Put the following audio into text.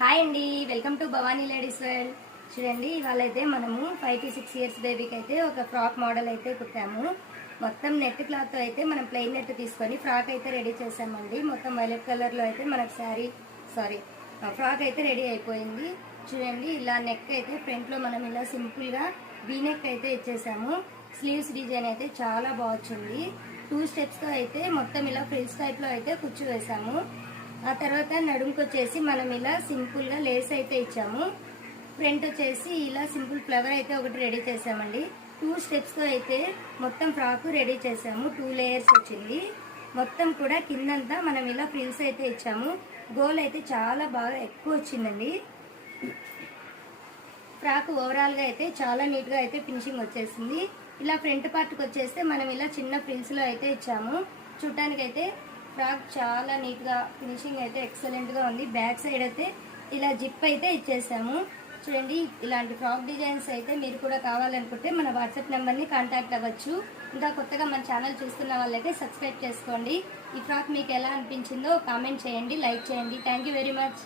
Hi అండి, welcome to Bhavani ladies wear. చూడండి, ఇవాళ అయితే మనము 5 to 6 years బేబీకి అయితే ఒక ఫ్రాక్ మోడల్ అయితే కుట్టాము. మొత్తం నెట్ క్లాత్తో అయితే మనం ప్లెయిన్ నెట్ తీసుకొని ఫ్రాక్ అయితే రెడీ చేసామండి. మొత్తం వైలెట్ కలర్లో అయితే మనకు ఫ్రాక్ అయితే రెడీ అయిపోయింది. చూడండి, ఇలా నెక్ అయితే ఫ్రంట్లో మనం ఇలా సింపుల్గా వీ నెక్ అయితే ఇచ్చేసాము. స్లీవ్స్ డిజైన్ అయితే చాలా బాగుంది. 2 స్టెప్స్తో అయితే మొత్తం ఇలా ఫ్రిల్స్ టైప్లో అయితే కుచ్చు వేసాము. ఆ తర్వాత నడుముకు వచ్చేసి మనం ఇలా సింపుల్గా లేస్ అయితే ఇచ్చాము. ఫ్రంట్ వచ్చేసి ఇలా సింపుల్ ఫ్లవర్ అయితే ఒకటి రెడీ చేసామండి. 2 స్టెప్స్తో అయితే మొత్తం ఫ్రాక్ రెడీ చేసాము. 2 లేయర్స్ వచ్చింది. మొత్తం కూడా కిందంతా మనం ఇలా ఫ్రిల్స్ అయితే ఇచ్చాము. గోల్ అయితే చాలా బాగా ఎక్కువ వచ్చిందండి. ఫ్రాక్ ఓవరాల్గా అయితే చాలా నీట్గా అయితే ఫినిషింగ్ వచ్చేసింది. ఇలా ఫ్రంట్ పార్ట్కి వచ్చేస్తే మనం ఇలా చిన్న ఫ్రిల్స్లో అయితే ఇచ్చాము. చూడటానికి అయితే ఫ్రాక్ చాలా నీట్గా ఫినిషింగ్ అయితే ఎక్సలెంట్గా ఉంది. బ్యాక్ సైడ్ అయితే ఇలా జిప్ అయితే ఇచ్చేసాము. చూడండి, ఇలాంటి ఫ్రాక్ డిజైన్స్ అయితే మీరు కూడా కావాలనుకుంటే మన వాట్సాప్ నెంబర్ని కాంటాక్ట్ అవ్వచ్చు. ఇంకా కొత్తగా మన ఛానల్ చూస్తున్న వాళ్ళైతే సబ్స్క్రైబ్ చేసుకోండి. ఈ ఫ్రాక్ మీకు ఎలా అనిపించిందో కామెంట్ చేయండి, లైక్ చేయండి. Thank you very much.